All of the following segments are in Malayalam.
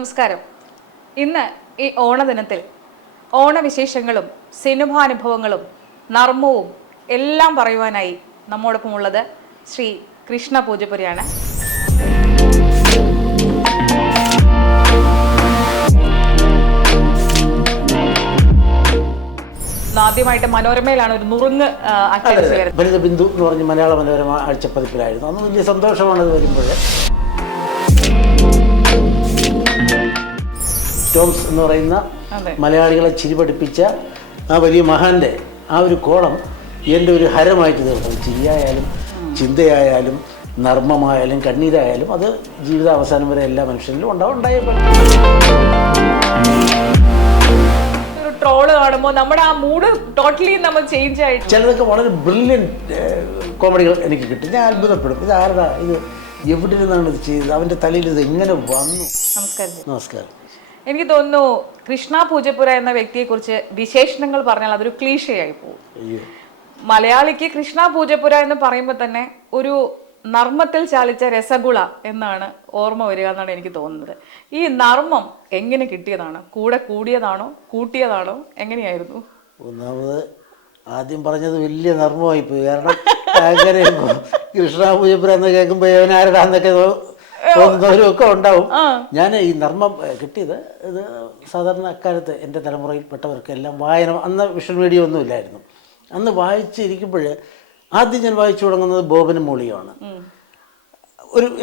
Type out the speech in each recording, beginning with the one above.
നമസ്കാരം. ഇന്ന് ഈ ഓണദിനത്തിൽ ഓണവിശേഷങ്ങളും സിനിമാനുഭവങ്ങളും നർമ്മവും എല്ലാം പറയുവാനായി നമ്മോടൊപ്പം ഉള്ളത് ശ്രീ കൃഷ്ണ പൂജപ്പുരയാണ്. ആദ്യമായിട്ട് മനോരമയിലാണ് ഒരു നുറുങ്ങ് ബിന്ദു എന്ന് പറഞ്ഞ് മലയാള മനോരമ ആഴ്ചപ്പതിപ്പിലായിരുന്നു. അന്ന് വലിയ സന്തോഷമാണ് അത് വരുമ്പോൾ. ടോംസ് എന്ന് പറയുന്ന മലയാളികളെ ചിരിപഠിപ്പിച്ച ആ വലിയ മഹാന്റെ ആ ഒരു കോളം എൻ്റെ ഒരു ഹരമായിട്ട് തീർന്നു. ചിരിയായാലും ചിന്തയായാലും നർമ്മമായാലും കണ്ണീരായാലും അത് ജീവിതാവസാനം വരെ എല്ലാ മനുഷ്യരിലും ഉണ്ടായേ ട്രോള് കാണുമ്പോൾ നമ്മുടെ ആ മൂഡ് ടോട്ടലി നമ്മൾ ചേഞ്ച് ആയിട്ട് ചിലതൊക്കെ വളരെ ബ്രില്യൻറ്റ് കോമഡികൾ എനിക്ക് കിട്ടും. ഞാൻ അത്ഭുതപ്പെടും. ഇത് ആരുടെ, ഇത് എവിടെ നിന്നാണ് ഇത് ചെയ്തത്, അവൻ്റെ തലയിൽ ഇത് എങ്ങനെ വന്നു. നമസ്കാരം. എനിക്ക് തോന്നുന്നു കൃഷ്ണ പൂജപ്പുര എന്ന വ്യക്തിയെക്കുറിച്ച് വിശേഷണങ്ങൾ പറഞ്ഞാൽ അതൊരു ക്ലീഷയായി പോകും. മലയാളിക്ക് കൃഷ്ണ പൂജപ്പുര എന്ന് പറയുമ്പോൾ തന്നെ ഒരു നർമ്മത്തിൽ ചാലിച്ച രസഗുള എന്നാണ് ഓർമ്മ വരിക എന്നാണ് എനിക്ക് തോന്നുന്നത്. ഈ നർമ്മം എങ്ങനെ കിട്ടിയതാണ്? കൂടെ കൂടിയതാണോ കൂട്ടിയതാണോ എങ്ങനെയായിരുന്നു? ഒന്നാമത് ആദ്യം പറഞ്ഞത് വലിയ നർമ്മമായി പോയി. കാരണം അങ്ങനെ കൃഷ്ണ പൂജപ്പുര എന്ന് കേൾക്കുമ്പോൾ അവനാരടാന്നൊക്കെ തോന്നുന്നവരും ഒക്കെ ഉണ്ടാവും. ഞാൻ ഈ നർമ്മം കിട്ടിയത് ഇത് സാധാരണ അക്കാലത്ത് എൻ്റെ തലമുറയിൽപ്പെട്ടവർക്കെല്ലാം വായന, അന്ന് വിഷ്വൽ മീഡിയ ഒന്നും ഇല്ലായിരുന്നു. അന്ന് വായിച്ചിരിക്കുമ്പോൾ ആദ്യം ഞാൻ വായിച്ചു തുടങ്ങുന്നത് ബോബനും മോളിയുമാണ്.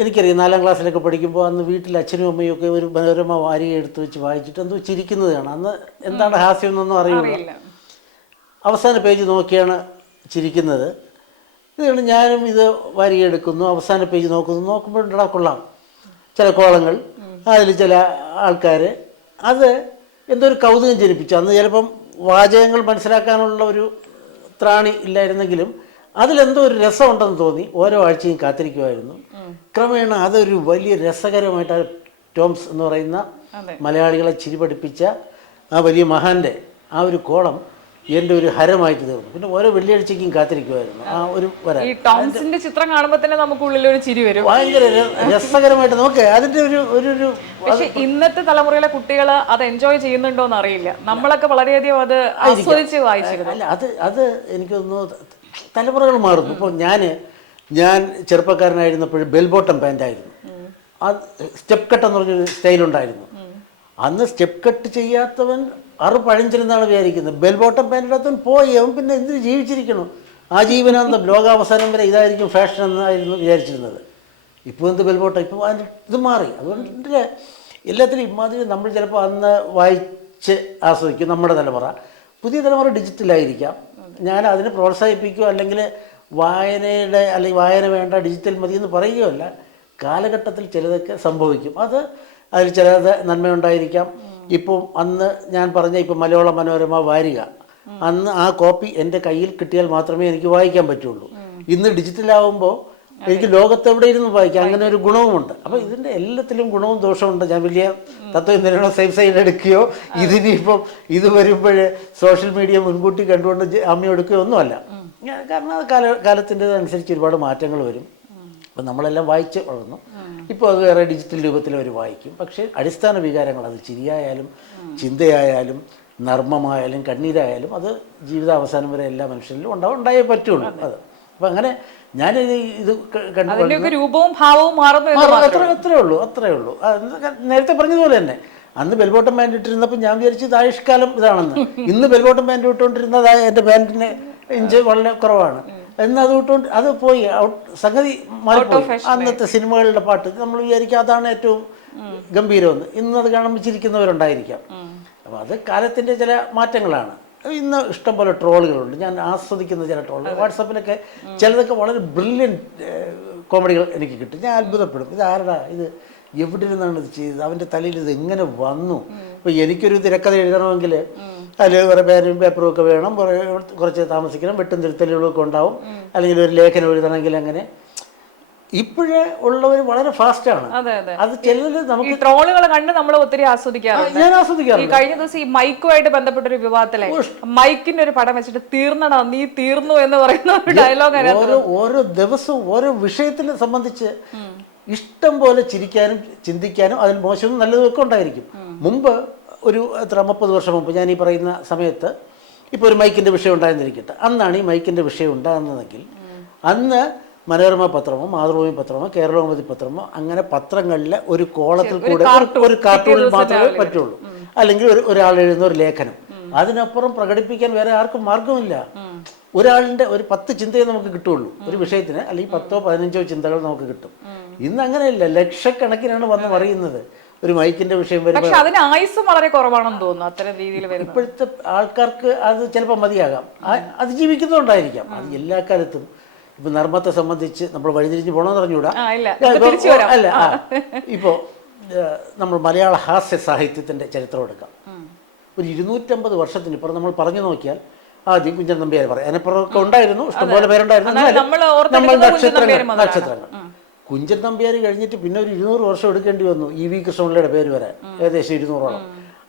എനിക്കറിയാം 4ാം ക്ലാസ്സിലൊക്കെ പഠിക്കുമ്പോൾ അന്ന് വീട്ടിൽ അച്ഛനും അമ്മയും ഒക്കെ ഒരു മനോരമ വാരിക എടുത്ത് വെച്ച് വായിച്ചിട്ട് എന്തോ ചിരിക്കുന്നതാണ്. അന്ന് എന്താണ് ഹാസ്യം എന്നൊന്നും അറിയില്ല. അവസാന പേജ് നോക്കിയാണ് ചിരിക്കുന്നത്. ഇതാണ് ഞാനും ഇത് വാരിക എടുക്കുന്നു, അവസാന പേജ് നോക്കുമ്പോഴുണ്ടാ കൊള്ളാം ചില കോളങ്ങൾ, അതിൽ ചില ആൾക്കാർ, അത് എന്തോ ഒരു കൗതുകം ജനിപ്പിച്ചു. അന്ന് ചിലപ്പം വാചകങ്ങൾ മനസ്സിലാക്കാനുള്ള ഒരു ത്രാണി ഇല്ലായിരുന്നെങ്കിലും അതിലെന്തോ ഒരു രസമുണ്ടെന്ന് തോന്നി. ഓരോ ആഴ്ചയും കാത്തിരിക്കുമായിരുന്നു. ക്രമേണ അതൊരു വലിയ രസകരമായിട്ട് ടോംസ് എന്ന് പറയുന്ന മലയാളികളെ ചിരിപഠിപ്പിച്ച ആ വലിയ മഹാന്റെ ആ ഒരു കോളം എൻ്റെ ഒരു ഹരമായിട്ട് തീർന്നു. പിന്നെ ഓരോ വെള്ളിയാഴ്ചയ്ക്കും കാത്തിരിക്കുമായിരുന്നു. ആ ഒരു ഈ ടോംസിന്റെ ചിത്രം കാണുമ്പോൾ തന്നെ നമുക്കുള്ളിൽ ഒരു ചിരി വരും. ഭയങ്കര രസകരമായിട്ട് നോക്ക് അതിന്റെ ഒരു പക്ഷെ ഇന്നത്തെ തലമുറയിലെ കുട്ടികൾ അത് എൻജോയ് ചെയ്യുന്നുണ്ടോ എന്ന് അറിയില്ല. നമ്മളൊക്കെ വളരെയധികം അത് ആസ്വദിച്ച് വായിച്ചിരുന്നു. അല്ല, അത് എനിക്കൊന്ന് തലമുറകൾ മാറുന്നു. ഇപ്പോൾ ഞാൻ ചെറുപ്പക്കാരനായിരുന്നപ്പോൾ ബെൽ ബോട്ടം പാൻ്റായിരുന്നു. അത് സ്റ്റെപ്പ് കട്ട് എന്ന് പറഞ്ഞൊരു സ്റ്റൈലുണ്ടായിരുന്നു. അന്ന് സ്റ്റെപ്പ് കട്ട് ചെയ്യാത്തവൻ പഴഞ്ചിരുന്നാണ് വിചാരിക്കുന്നത്. ബെൽ ബോട്ടം പാൻറ്റിനകത്തവൻ പോയി അവൻ പിന്നെ എന്തിന് ജീവിച്ചിരിക്കണം, ആ ജീവനാന്തം ലോകാവസാനം വരെ ഇതായിരിക്കും ഫാഷൻ എന്നായിരുന്നു വിചാരിച്ചിരുന്നത്. ഇപ്പോൾ എന്ത് ബെൽ ബോട്ടം, ഇപ്പോൾ അതിൻ്റെ ഇത് മാറി. അതുകൊണ്ട് എല്ലാത്തിലും ഇമാതിരി നമ്മൾ ചിലപ്പോൾ അന്ന് വായിച്ച് ആസ്വദിക്കും. നമ്മുടെ തലമുറ, പുതിയ തലമുറ ഡിജിറ്റലായിരിക്കാം. ഞാൻ അതിനെ പ്രോത്സാഹിപ്പിക്കുകയോ അല്ലെങ്കിൽ വായനയുടെ അല്ലെങ്കിൽ വായന വേണ്ട ഡിജിറ്റൽ മതി എന്ന് പറയുകയല്ല. കാലഘട്ടത്തിൽ ചിലതൊക്കെ സംഭവിക്കും. അതിൽ ചിലത് നന്മയുണ്ടായിരിക്കാം. ഇപ്പം അന്ന് ഞാൻ പറഞ്ഞ ഇപ്പം മലയാള മനോരമ വാരിക, അന്ന് ആ കോപ്പി എൻ്റെ കയ്യിൽ കിട്ടിയാൽ മാത്രമേ എനിക്ക് വായിക്കാൻ പറ്റുള്ളൂ. ഇന്ന് ഡിജിറ്റലാവുമ്പോൾ എനിക്ക് ലോകത്തെവിടെ ഇരുന്ന് വായിക്കാം. അങ്ങനെ ഒരു ഗുണവുമുണ്ട്. അപ്പോൾ ഇതിൻ്റെ എല്ലാത്തിലും ഗുണവും ദോഷമുണ്ട്. ഞാൻ വലിയ തത്വചിന്തനോ സേഫ് സൈഡ് എടുക്കുകയോ ഇതിനിപ്പം ഇത് വരുമ്പോൾ സോഷ്യൽ മീഡിയ മുൻകൂട്ടി കണ്ടുകൊണ്ട് അമ്മ എടുക്കുകയോ ഒന്നുമല്ല. കാരണം അത് കാലത്തിൻ്റെതനുസരിച്ച് ഒരുപാട് മാറ്റങ്ങൾ വരും. അപ്പം നമ്മളെല്ലാം വായിച്ച് വളർന്നു. ഇപ്പോൾ അത് വേറെ ഡിജിറ്റൽ രൂപത്തിൽ അവർ വായിക്കും. പക്ഷേ അടിസ്ഥാന വികാരങ്ങൾ, അത് ചിരിയായാലും ചിന്തയായാലും നർമ്മമായാലും കണ്ണീരായാലും അത് ജീവിതാവസാനം വരെ എല്ലാ മനുഷ്യരിലും ഉണ്ടായേ പറ്റുള്ളൂ. അത് അപ്പം അങ്ങനെ ഞാനിത് കണ്ടു രൂപവും ഭാവവും അത്രേ ഉള്ളൂ. നേരത്തെ പറഞ്ഞതുപോലെ തന്നെ അന്ന് ബെൽബോട്ടം പാൻറ് ഇട്ടിരുന്നപ്പോൾ ഞാൻ വിചാരിച്ചത് ആയുഷ്കാലം ഇതാണെന്ന്. ഇന്ന് ബെൽബോട്ടം പാൻറ് ഇട്ടുകൊണ്ടിരുന്നത് എൻ്റെ പാൻറ്റിന് ഇഞ്ച് വളരെ കുറവാണ് എന്ന് അത് ഇട്ടുകൊണ്ട് അത് പോയി സംഗതി മാറിപ്പോയി. അന്നത്തെ സിനിമകളുടെ പാട്ട് നമ്മൾ വിചാരിക്കുക അതാണ് ഏറ്റവും ഗംഭീരമെന്ന്. ഇന്നത് കാണുമ്പോൾ ചിരിക്കുന്നവരുണ്ടായിരിക്കാം. അപ്പോൾ അത് കാലത്തിൻ്റെ ചില മാറ്റങ്ങളാണ്. ഇന്ന് ഇഷ്ടംപോലെ ട്രോളുകളുണ്ട്. ഞാൻ ആസ്വദിക്കുന്ന ചില ട്രോളുകൾ വാട്സാപ്പിലൊക്കെ ചിലതൊക്കെ വളരെ ബ്രില്യൻറ്റ് കോമഡികൾ എനിക്ക് കിട്ടും. ഞാൻ അത്ഭുതപ്പെടും. ഇത് ആരടാ, ഇത് എവിടെ നിന്നാണ് ഇത് ചെയ്തത്, അവൻ്റെ തലയിൽ ഇത് എങ്ങനെ വന്നു. ഇപ്പോൾ എനിക്കൊരു തിരക്കഥ എഴുതണമെങ്കിൽ അതിൽ കുറേ പേപ്പറും ഒക്കെ വേണം, കുറച്ച് താമസിക്കണം, വെട്ടും തിരുത്തലുകളൊക്കെ ഉണ്ടാവും. അല്ലെങ്കിൽ ഒരു ലേഖനം എഴുതണമെങ്കിൽ അങ്ങനെ. ഇപ്പോഴേ ഉള്ളവർ വളരെ ഫാസ്റ്റാണ്. അത് ചിലത് നമുക്ക് ട്രോളുകൾ കണ്ട് നമ്മൾ ഒത്തിരി ആസ്വദിക്കാറുണ്ട്. ഞാൻ ആസ്വദിക്കാറുണ്ട്. കഴിഞ്ഞ ദിവസം ഈ മൈക്കുമായിട്ട് ബന്ധപ്പെട്ടൊരു വിവാദത്തിലെ മൈക്കിന്റെ ഒരു പടം വെച്ചിട്ട് തീർന്നടാ നീ തീർന്നു എന്ന് പറയുന്ന ഒരു ഡയലോഗ് ഓരോ ദിവസവും ഓരോ വിഷയത്തിനെ സംബന്ധിച്ച് ഇഷ്ടം പോലെ ചിരിക്കാനും ചിന്തിക്കാനും അതിൽ മോശവും നല്ലതും ഒക്കെ ഉണ്ടായിരിക്കും. മുമ്പ് ഒരു 30 വർഷം മുമ്പ് ഞാൻ ഈ പറയുന്ന സമയത്ത് ഇപ്പോൾ ഒരു മൈക്കിൻ്റെ വിഷയം ഉണ്ടായിരുന്നിരിക്കട്ടെ, അന്നാണ് ഈ മൈക്കിൻ്റെ വിഷയം ഉണ്ടാകുന്നതെങ്കിൽ അന്ന് മനോരമ പത്രമോ മാതൃഭൂമി പത്രമോ കേരളകൗമുദി പത്രമോ അങ്ങനെ പത്രങ്ങളിൽ ഒരു കോളത്തിൽ കൂടെ ഒരു കാർട്ടൂണിൽ മാത്രമേ പറ്റുള്ളൂ, അല്ലെങ്കിൽ ഒരാൾ എഴുതുന്ന ഒരു ലേഖനം. അതിനപ്പുറം പ്രകടിപ്പിക്കാൻ വേറെ ആർക്കും മാർഗമില്ല. ഒരാളിൻ്റെ ഒരു 10 ചിന്തയെ നമുക്ക് കിട്ടുള്ളൂ ഒരു വിഷയത്തിന്, അല്ലെങ്കിൽ 10ഓ 15ഓ ചിന്തകൾ നമുക്ക് കിട്ടും. ഇന്ന് അങ്ങനെയല്ല, ലക്ഷക്കണക്കിനാണ് വന്ന് പറയുന്നത് ഒരു മൈക്കിന്റെ വിഷയം വരുമ്പോൾ. അതിന് ആയുസ്സും വളരെ കുറവാണെന്ന് തോന്നുന്നു അത്തരം രീതിയിൽ വരുന്നത്. ഇപ്പോഴത്തെ ആൾക്കാർക്ക് അത് ചിലപ്പോൾ മതിയാകാം, അതിജീവിക്കുന്നുണ്ടായിരിക്കാം. അത് എല്ലാ കാലത്തും ഇപ്പൊ നർമ്മത്തെ സംബന്ധിച്ച് നമ്മൾ വഴിതിരിഞ്ഞ് പോകണമെന്ന് പറഞ്ഞുകൂടാ. അല്ല, ഇപ്പോൾ നമ്മൾ മലയാള ഹാസ്യ സാഹിത്യത്തിന്റെ ചരിത്രം എടുക്കാം. ഒരു 250 വർഷത്തിനിപ്പുറം നമ്മൾ പറഞ്ഞു നോക്കിയാൽ ആദ്യം കുഞ്ചൻ നമ്പ്യാർ പറയാം, അതിനപ്പുറമൊക്കെ ഉണ്ടായിരുന്നു, ഇഷ്ടംപോലെ പേരുണ്ടായിരുന്നു. നമ്മൾ നക്ഷത്രങ്ങൾ കുഞ്ചൻ നമ്പ്യാർ കഴിഞ്ഞിട്ട് പിന്നെ ഒരു 200 വർഷം എടുക്കേണ്ടി വന്നു EV കൃഷ്ണപിള്ളയുടെ പേര് വരാൻ, ഏകദേശം 200ഓളം.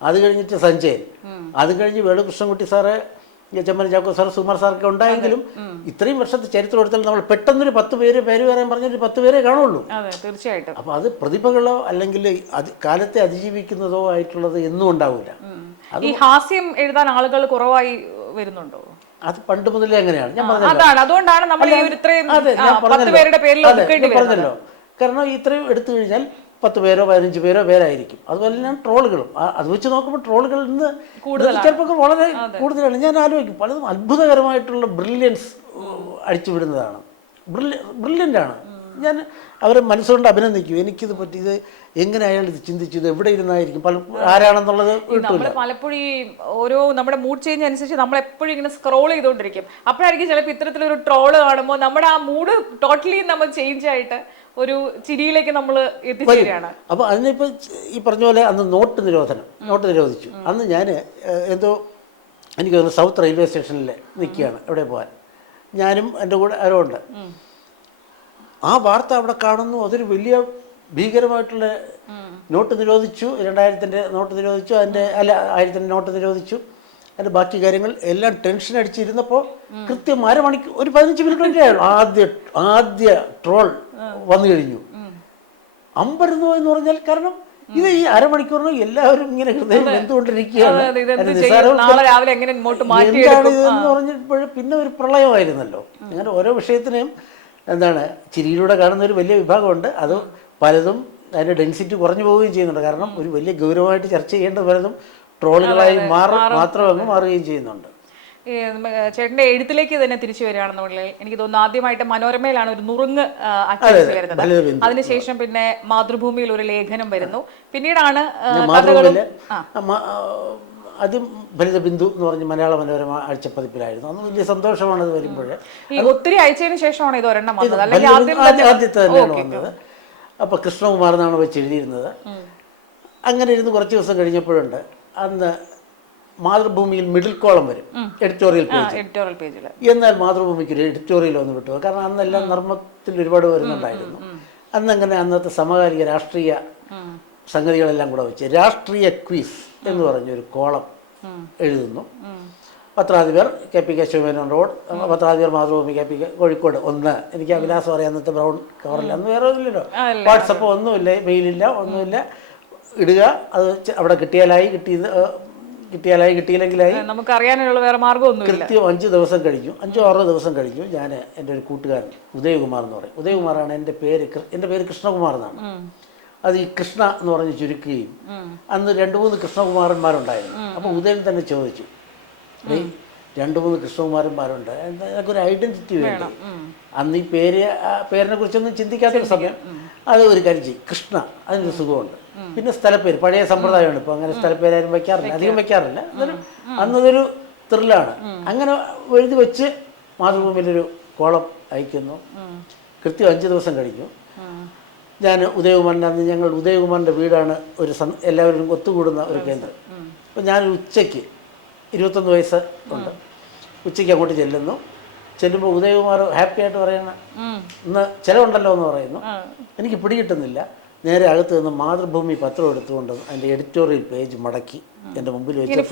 അത് കഴിഞ്ഞിട്ട് സഞ്ജയൻ, അത് കഴിഞ്ഞ് വേണുകൃഷ്ണൻകുട്ടി സാറ്, ചെമ്മൻ ചാക്കോ സാർ, സുമാർ സാറൊക്കെ ഉണ്ടായെങ്കിലും ഇത്രയും വർഷത്തെ ചരിത്രം എടുത്താൽ നമ്മൾ പെട്ടെന്നൊരു 10 പേര് പേര് വരാൻ പറഞ്ഞൊരു 10 പേരെ കാണുള്ളൂ. തീർച്ചയായിട്ടും. അപ്പൊ അത് പ്രതിഭകളോ അല്ലെങ്കിൽ കാലത്തെ അതിജീവിക്കുന്നതോ ആയിട്ടുള്ളത് എന്നും ഉണ്ടാവില്ല. ഈ ഹാസ്യം എഴുതാൻ ആളുകൾ കുറവായി വരുന്നുണ്ടോ? അത് പണ്ട് മുതലേ അങ്ങനെയാണ്. ഞാൻ പറഞ്ഞല്ലോ, കാരണം ഇത്രയും എടുത്തു കഴിഞ്ഞാൽ 10 പേരോ 15 പേരോ പേരായിരിക്കും. അതുപോലെ തന്നെ ട്രോളുകളും അത് വെച്ച് നോക്കുമ്പോൾ ട്രോളുകളിൽ നിന്ന് ചിലപ്പോൾ വളരെ കൂടുതലാണ്. ഞാൻ ആലോചിക്കും, പലതും അത്ഭുതകരമായിട്ടുള്ള ബ്രില്യൻസ് അടിച്ചുവിടുന്നതാണ്, ബ്രില്യൻ്റാണ്. ഞാൻ അവരെ മനസ്സുകൊണ്ട് അഭിനന്ദിക്കും. എനിക്കിത് പറ്റി, ഇത് എങ്ങനെ അയാൾ ഇത് ചിന്തിച്ചു, ഇത് എവിടെ ഇരുന്നായിരിക്കും, ആരാണെന്നുള്ളത് പലപ്പോഴും ഓരോ നമ്മുടെ മൂഡ് ചേഞ്ച് അനുസരിച്ച് നമ്മൾ എപ്പോഴും ഇങ്ങനെ സ്ക്രോൾ ചെയ്തുകൊണ്ടിരിക്കും. അപ്പോഴായിരിക്കും ചിലപ്പോൾ ഇത്തരത്തിലൊരു ട്രോള് കാണുമ്പോൾ നമ്മുടെ ആ മൂഡ് ടോട്ടലി നമ്മൾ ചേഞ്ച് ആയിട്ട് ഒരു ചിരിയിലേക്ക് നമ്മൾ എത്തിച്ചേരുകയാണ്. അപ്പോൾ അതിനിപ്പോൾ ഈ പറഞ്ഞ പോലെ അന്ന് നോട്ട് നിരോധിച്ചു. അന്ന് ഞാൻ എന്തോ എനിക്ക് തോന്നുന്നു സൗത്ത് റെയിൽവേ സ്റ്റേഷനിൽ നിൽക്കുകയാണ്, എവിടെ പോകാൻ. ഞാനും എൻ്റെ കൂടെ ആരോ ഉണ്ട്. ആ വാർത്ത അവിടെ കാണുന്നു, അതൊരു വലിയ ഭീകരമായിട്ടുള്ള നോട്ട് നിരോധിച്ചു, 2000-ന്റെ നോട്ട് നിരോധിച്ചു, 1000-ന്റെ നോട്ട് നിരോധിച്ചു, അതിൻ്റെ ബാക്കി കാര്യങ്ങൾ എല്ലാം ടെൻഷൻ അടിച്ചിരുന്നപ്പോൾ കൃത്യം അരമണിക്കൂർ, ഒരു 15 മിനിറ്റ് ആദ്യ ട്രോൾ വന്നു കഴിഞ്ഞു. അമ്പരുന്നോ എന്ന് പറഞ്ഞാൽ, കാരണം ഇത് ഈ അരമണിക്കൂറിനും എല്ലാവരും ഇങ്ങനെ ഹൃദയം എന്തുകൊണ്ടിരിക്കുകയാണ്, എന്താണ് ഇതെന്ന് പറഞ്ഞപ്പോൾ പിന്നെ ഒരു പ്രളയമായിരുന്നല്ലോ. അങ്ങനെ ഓരോ വിഷയത്തിനെയും ചിരിയിലൂടെ കാണുന്ന ഒരു വലിയ വിഭാഗമുണ്ട്. അത് പലതും അതിൻ്റെ ഡെൻസിറ്റി കുറഞ്ഞു പോവുകയും ചെയ്യുന്നുണ്ട്. കാരണം ഒരു വലിയ ഗൗരവമായിട്ട് ചർച്ച ചെയ്യേണ്ട പലതും ട്രോളുകളായി മാത്രം മാറുകയും ചെയ്യുന്നുണ്ട്. ചേട്ടന്റെ എഴുത്തിലേക്ക് തന്നെ തിരിച്ചു വരികയാണെന്നുണ്ടെങ്കിൽ എനിക്ക് തോന്നുന്നു ആദ്യമായിട്ട് മനോരമയിലാണ് ഒരു നുറുങ്ങ് അച്ചടിച്ച് വരുന്നത്. അതിനുശേഷം പിന്നെ മാതൃഭൂമിയിൽ ഒരു ലേഖനം വരുന്നു. പിന്നീടാണ് ആദ്യം ഫലിത ബിന്ദു എന്ന് പറഞ്ഞ് മലയാള മനോരമ ആഴ്ചപ്പതിപ്പിലായിരുന്നു. അന്ന് വലിയ സന്തോഷമാണ് അത് വരുമ്പോഴേ. ഒത്തിരി ആഴ്ചയ്ക്ക് ശേഷമാണ് ഇത് ഒരെണ്ണം വന്നത്, ആദ്യത്തെ തന്നെയാണ് വന്നത്. അപ്പോൾ കൃഷ്ണകുമാർ എന്നാണ് വെച്ച് എഴുതിയിരുന്നത്. അങ്ങനെ ഇരുന്ന് കുറച്ച് ദിവസം കഴിഞ്ഞപ്പോഴുണ്ട്, അന്ന് മാതൃഭൂമിയിൽ മിഡിൽ കോളം വരും, എഡിറ്റോറിയൽ പേജിൽ. എന്നാൽ മാതൃഭൂമിക്ക് ഒരു എഡിറ്റോറിയൽ ഒന്ന് വിട്ടു, കാരണം അന്നെല്ലാം നർമ്മത്തിൽ ഒരുപാട് വരുന്നുണ്ടായിരുന്നു. അന്നങ്ങനെ അന്നത്തെ സമകാലിക രാഷ്ട്രീയ സംഗതികളെല്ലാം കൂടെ വെച്ച് രാഷ്ട്രീയ ക്വീസ് എന്ന് പറഞ്ഞൊരു കോളം എഴുതുന്നു. പത്രാധിപർ KP കേശവമേനോൻ റോഡ്, പത്രാധിപർ മാതൃഭൂമി KP കോഴിക്കോട് 1. എനിക്ക് ആ വിലാസം അറിയാം, അന്നത്തെ ബ്രൗൺ കവറിൽ. അന്ന് വേറെ ഒന്നുമില്ലല്ലോ, വാട്സപ്പ് ഒന്നുമില്ല, മെയിലില്ല, ഒന്നുമില്ല. ഇടുക, അത് അവിടെ കിട്ടിയാലായി, കിട്ടിയില്ലെങ്കിലായി, നമുക്ക് അറിയാനുള്ള വേറെ മാർഗ്ഗമൊന്നുമില്ല. കൃത്യം 5 ദിവസം കഴിഞ്ഞു, 5-6 ദിവസം കഴിഞ്ഞു. ഞാൻ എൻ്റെ ഒരു കൂട്ടുകാരൻ ഉദയകുമാർ എന്ന് പറയും, ഉദയകുമാറാണ് എൻ്റെ പേര് കൃഷ്ണകുമാർ എന്നാണ്. അത് ഈ കൃഷ്ണ എന്ന് പറഞ്ഞ് ചുരുക്കുകയും, അന്ന് 2-3 കൃഷ്ണകുമാരന്മാരുണ്ടായിരുന്നു. അപ്പോൾ ഉദയൻ തന്നെ ചോദിച്ചു, 2-3 കൃഷ്ണകുമാരന്മാരുണ്ട്, ഒരു ഐഡന്റിറ്റി വേണം. അന്ന് ഈ പേരിനെ കുറിച്ചൊന്നും ചിന്തിക്കാത്തൊരു സമയം. അത് ഒരു കാര്യം ചെയ്യും, കൃഷ്ണ, അതിനൊരു സുഖമുണ്ട്. പിന്നെ സ്ഥലപ്പേര്, പഴയ സമ്പ്രദായമാണ്, ഇപ്പോൾ അങ്ങനെ സ്ഥലപ്പേരാരും വയ്ക്കാറില്ല, അധികം വയ്ക്കാറില്ല. അന്നതൊരു ത്രില്ലാണ്. അങ്ങനെ എഴുതി വെച്ച് മാതൃഭൂമിയിലൊരു കോളം അയക്കുന്നു. കൃത്യം 5 ദിവസം കഴിഞ്ഞു. ഞാൻ ഉദയകുമാറിൻ്റെ, അന്ന് ഞങ്ങൾ ഉദയകുമാറിൻ്റെ വീടാണ് ഒരു എല്ലാവരും ഒത്തുകൂടുന്ന ഒരു കേന്ദ്രം. അപ്പോൾ ഞാൻ ഉച്ചയ്ക്ക് 21 വയസ്സ് ഉണ്ട്, ഉച്ചയ്ക്ക് അങ്ങോട്ട് ചെല്ലുമ്പോൾ ഉദയകുമാർ ഹാപ്പി ആയിട്ട് പറയണ, ഇന്ന് ചിലവുണ്ടല്ലോ എന്ന് പറയുന്നു. എനിക്ക് പിടികിട്ടുന്നില്ല. നേരെ അകത്ത് നിന്ന് മാതൃഭൂമി പത്രം എടുത്തുകൊണ്ട് അതിൻ്റെ എഡിറ്റോറിയൽ പേജ് മടക്കി എൻ്റെ മുമ്പിൽ വെച്ച്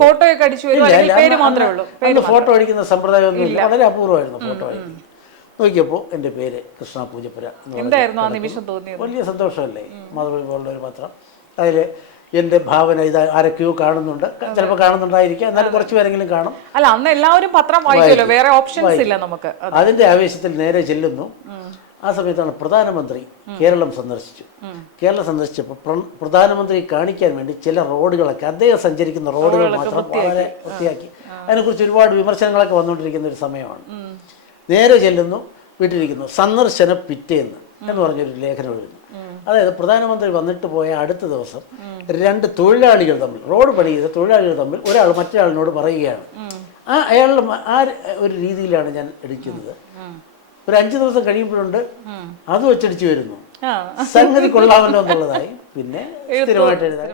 ഫോട്ടോ അടിക്കുന്ന സമ്പ്രദായം ഒന്നുമില്ല, വളരെ അപൂർവമായിരുന്നു ഫോട്ടോ അടിക്കുന്നത്. നോക്കിയപ്പോൾ എൻ്റെ പേര് കൃഷ്ണ പൂജപ്പുര എന്ന് പറഞ്ഞ് എന്തായിരുന്നു ആ നിമിഷം തോന്നിയത്? വലിയ സന്തോഷമല്ലേ. മാതൃഭൂമി പോലുള്ള ഒരു പത്രം, അതിൽ എൻ്റെ ഭാവന ഇത് ആരൊക്കെയോ കാണുന്നുണ്ട്, ചിലപ്പോൾ കാണുന്നുണ്ടായിരിക്കാം, എന്നാലും കുറച്ച് പേരെങ്കിലും കാണും. അല്ല, അന്ന് എല്ലാവരും പത്രം വായിക്കുമല്ലോ, വേറെ ഓപ്ഷൻസ് ഇല്ല നമുക്ക്. അതിൻ്റെ ആവേശത്തിൽ നേരെ ചെല്ലുന്നു. ആ സമയത്താണ് പ്രധാനമന്ത്രി കേരളം സന്ദർശിച്ചു. കേരളം സന്ദർശിച്ചപ്പോൾ പ്രധാനമന്ത്രി കാണിക്കാൻ വേണ്ടി ചില റോഡുകളൊക്കെ, അദ്ദേഹം സഞ്ചരിക്കുന്ന റോഡുകൾ മാത്രം വളരെ വൃത്തിയാക്കി. അതിനെക്കുറിച്ച് ഒരുപാട് വിമർശനങ്ങളൊക്കെ വന്നുകൊണ്ടിരിക്കുന്ന ഒരു സമയമാണ്. നേരെ ചെല്ലുന്നു, വീട്ടിലിരിക്കുന്നു. സന്ദർശന പിറ്റേന്ന് എന്ന് പറഞ്ഞൊരു ലേഖനം എഴുതുന്നു. അതായത് പ്രധാനമന്ത്രി വന്നിട്ട് പോയ അടുത്ത ദിവസം 2 തൊഴിലാളികൾ തമ്മിൽ, റോഡ് പണി ചെയ്ത തൊഴിലാളികൾ തമ്മിൽ ഒരാൾ മറ്റൊരാളിനോട് പറയുകയാണ്. അയാളുടെ ആ ഒരു രീതിയിലാണ് ഞാൻ എടുക്കുന്നത്. ഒരു 5 ദിവസം കഴിയുമ്പോഴുണ്ട് അത് വെച്ചടിച്ചു വരുന്നു. സംഗതി കൊള്ളാമല്ലോ എന്നുള്ളതായി പിന്നെ സ്ഥിരമായിട്ട് എഴുതാൻ.